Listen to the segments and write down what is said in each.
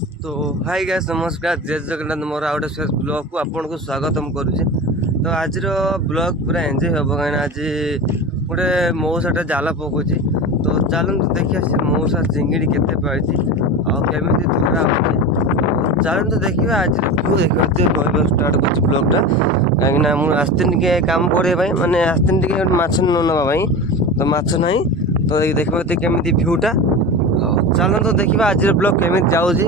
तो hi guys नमस्कार जय Jagannath more out space blog को आपन को स्वागतम करुचे। तो आज ब्लॉग पूरा एंजॉय हम कहीं आज गोटे मौसाटा जाल पकाउची। तो चलते देखिए से मौसा चिंगड़ी केते पाइछि आमी धरा होचे। चलते देखिए आज व्यू देखिए कहवा स्टार्ट कर ब्लॉगटा कहीं मुझे आसतीन के काम करने माने आसतीन टे माछ नापी तो माछ ना तो देखिए केमी भ्यूटा। चलते देखिए आज ब्लॉग केमी जाऊँगी।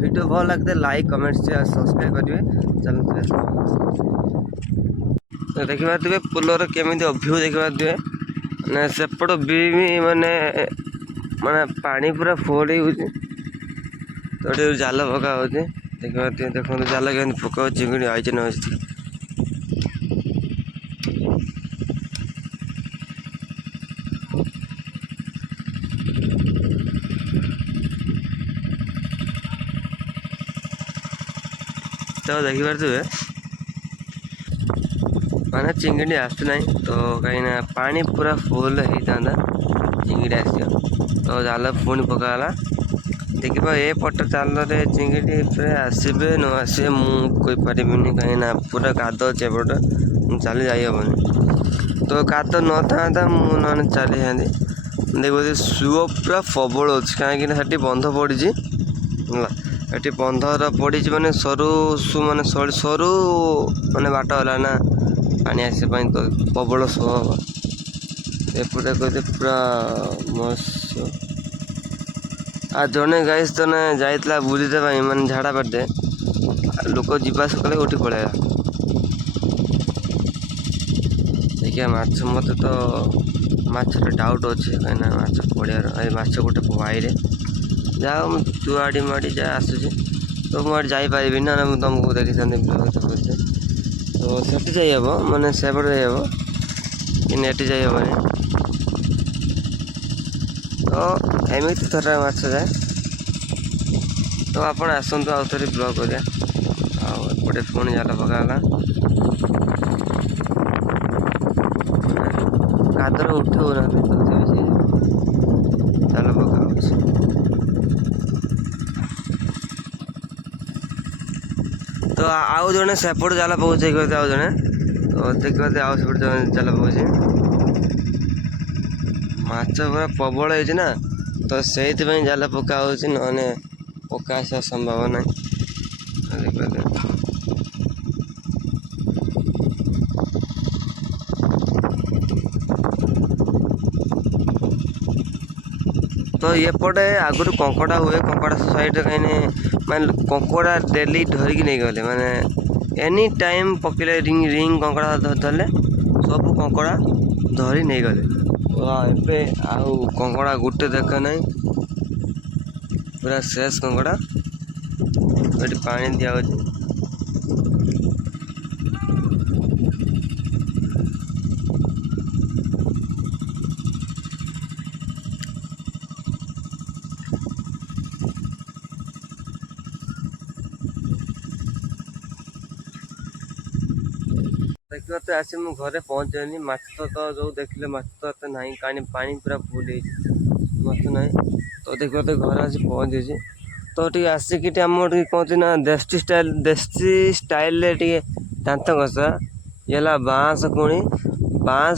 वीडियो भल लगे लाइक कमेंट शेयर सब्सक्राइब करेंगे। चलते तो देखी पारे पुलर केमी भ्यू देखी पारे मैंने सेपट भी माने माने पानी पूरा फुल हो तो जाल पका हो देखी पारे देखो जाल के पका चिंगड़ी आई न तो देखी पारे माने चिंगड़ी आसना तो कहीं पानी पूरा फुल होता चिंगड़ी आस तो जाल पुणी पकाला देखा ए पट जाल चिंगड़ी आसबे न आसबे मुझे कहीं पूरा काद अच्छे एपट चली जाइबनी तो काद न था मुझे चली जाती देखो सुओ पूरा प्रबल अच्छे कहीं बंध पड़ी ये बंधर पड़ी माने सरू माने सरू माने बाट है ना पानी आसपाई तो प्रबल सुओ हम एपटे कहते पूरा मस्त आ जड़े गाइस जने जाइला बुझीदे माने झाड़ा पेटे लोक जीवास कले उठी पड़ेगा देखिए माछ मत तो माछ डाउट अच्छे कहीं माछ पड़ियार माछ गोटे वाईरे जहाँ जुआड़ी माड़ी जहाँ आसूँ तो मुझे जापारि ना मुझे तुमको देखी तो सेठी जाइब माने सेपट जाइब कि एटी जाइबनी तो एमती थोड़ा माछ जाए तो आप आसतु आउ थे ब्लॉग करिया आउटे पुणी जाल पकाला कादर उठे ना जाल पका तो आउ जड़े सेपट जाल पकाउे कहते आउ जड़े तो देखते आउ सेपट जाल पकाउे माछ पूरा प्रबल होना तो से जाल पका ना पका आसा संभावना तो ये पटे आगुरी कंकड़ा हुए कंकड़ा साइड कहीं माने कंकड़ा डेली धरिकी नहीं गले माने एनी टाइम पकड़े रिंग रिंग कंकड़ा धरले सब कंकड़ा धरी नहीं गले ए आउ कंकड़ा गुटे देख नहीं पूरा शेष कंकड़ा ये पानी दिया देखते आसी मु घरे पहुँचे माछ तो जो देखले माछ तो एत ना कहीं पानी पूरा फुल मत ना तो देखते घर आसी पहुँचे तो टे आसिक आम कहते ना देसी स्टाइल दांत घसा ये बाँस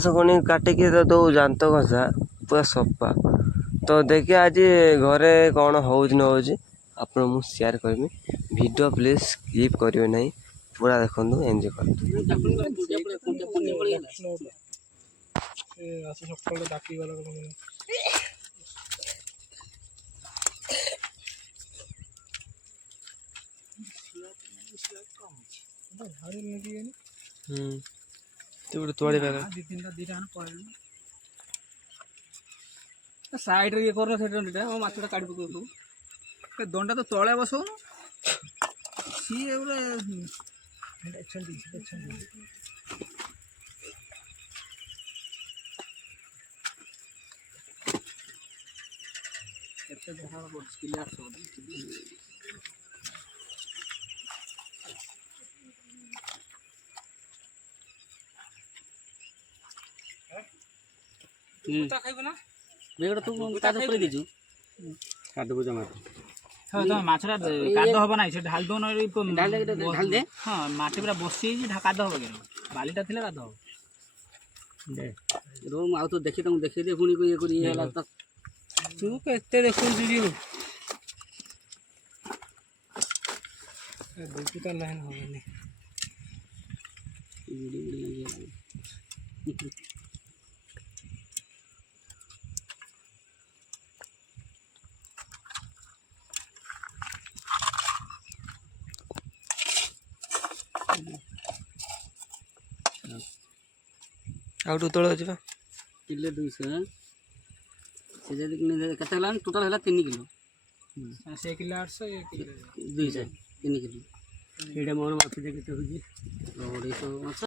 कुणी काटिकी दो दांत घसा पूरा सफा तो देखिए आज घरे कौन हो आप share Karmi video please skip करेंगे नहीं पूरा देखो एंजॉय कर साइड ये कर माछटा काट पक दंडा तो तले बस सी खाइब ना बेगड़ तू काद कर दीजु काद को जमा হ্যাঁ তবে মাছটা কাଦ হব নাই, সে ঢাল দଉନ ঢাল দে ହଁ ମାଟି ପୁରା ବସିଯାଇଛି, କାଦ ହବ କେন, ବାଲିଟା ଥିଲେ କାଦ ହବ। ଦେ ରୁହ ମୁଁ ଆଉ ତ ଦେଖି ତମକୁ ଦେଖେଇ ଦେ ପୁଣି ଇଏ କରି ଇଏ ହେଲା ତ ତୁ କେତେ ଦେଖୁଛୁ ଯିବୁ ଦେଖି ତ ଲାଇନ୍ ହବନି। ବୁଡ଼ି ବୁଡ଼ି ଲାଗିଗଲାଣି। ଆଉ ଟିକେ ତଳେ ଅଛି ବା। କିଲୋ 200 ସେ ଯଦି କେତେ ହେଲା ଟୋଟାଲ ହେଲା 3 କିଲୋ। ସେ କିଲୋ 800 ଏ କିଲୋ 200 3 କିଲୋ। ଏଇଟା ମୋର ମାଛ କେତେ ହେଉଛି 250 ମାଛ।